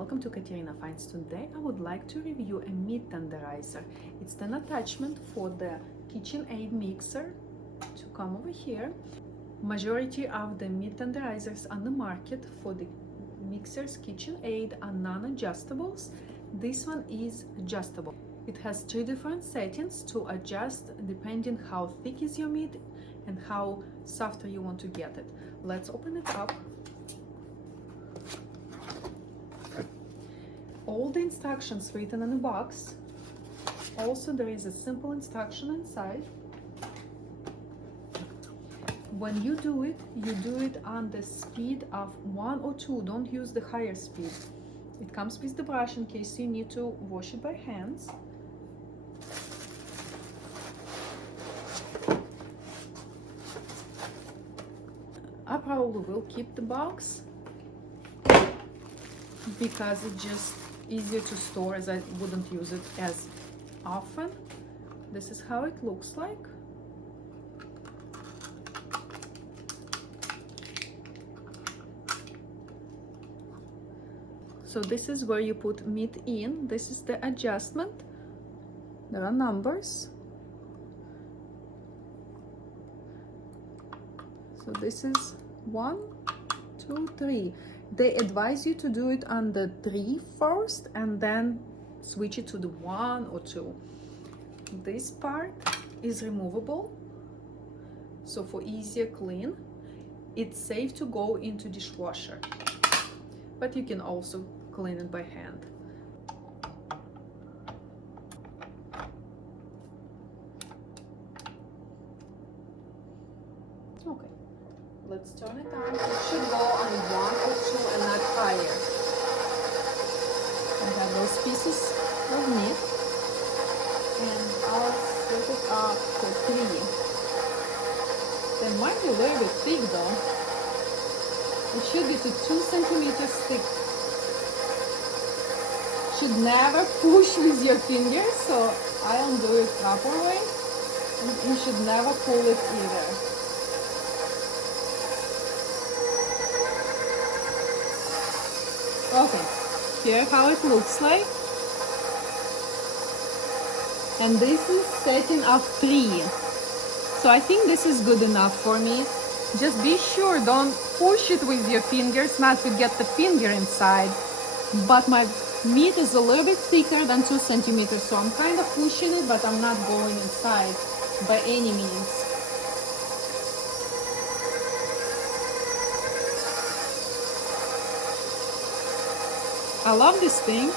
Welcome to Katerina Finds. Today I would like to review a meat tenderizer. It's an attachment for the KitchenAid mixer to come over here. Majority of the meat tenderizers on the market for the mixers KitchenAid are non-adjustables. This one is adjustable. It has 3 different settings to adjust depending how thick is your meat and how softer you want to get it. Let's open it up. All the instructions written in the box. Also, there is a simple instruction inside. When you do it on the speed of 1 or 2. Don't use the higher speed. It comes with the brush in case you need to wash it by hands. I probably will keep the box because it's just easier to store, as I wouldn't use it as often. This is how it looks like. So this is where you put meat in. This is the adjustment. There are numbers. So this is 1, 2, 3. They advise you to do it on the 3 first and then switch it to the 1 or 2. This part is removable, so for easier clean. It's safe to go into dishwasher, but you can also clean it by hand. Okay, let's turn it on. It should go on 1 or 2 and not higher. I have those pieces of meat and I'll split it up to 3. They might be a little bit thick though. It should be to 2 centimeters thick. Should never push with your fingers, so I don't do it proper way. You should never pull it either. Okay, here how it looks like. And this is setting of 3. So I think this is good enough for me. Just be sure, don't push it with your fingers, not to get the finger inside. But my meat is a little bit thicker than 2 centimeters, so I'm kind of pushing it, but I'm not going inside by any means. I love this thing.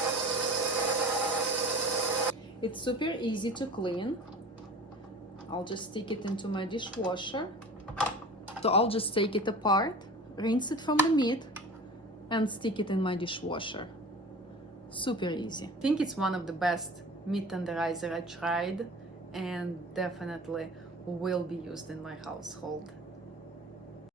It's super easy to clean. I'll just stick it into my dishwasher. So I'll just take it apart, rinse it from the meat, and stick it in my dishwasher. Super easy. I think it's one of the best meat tenderizer I tried and definitely will be used in my household.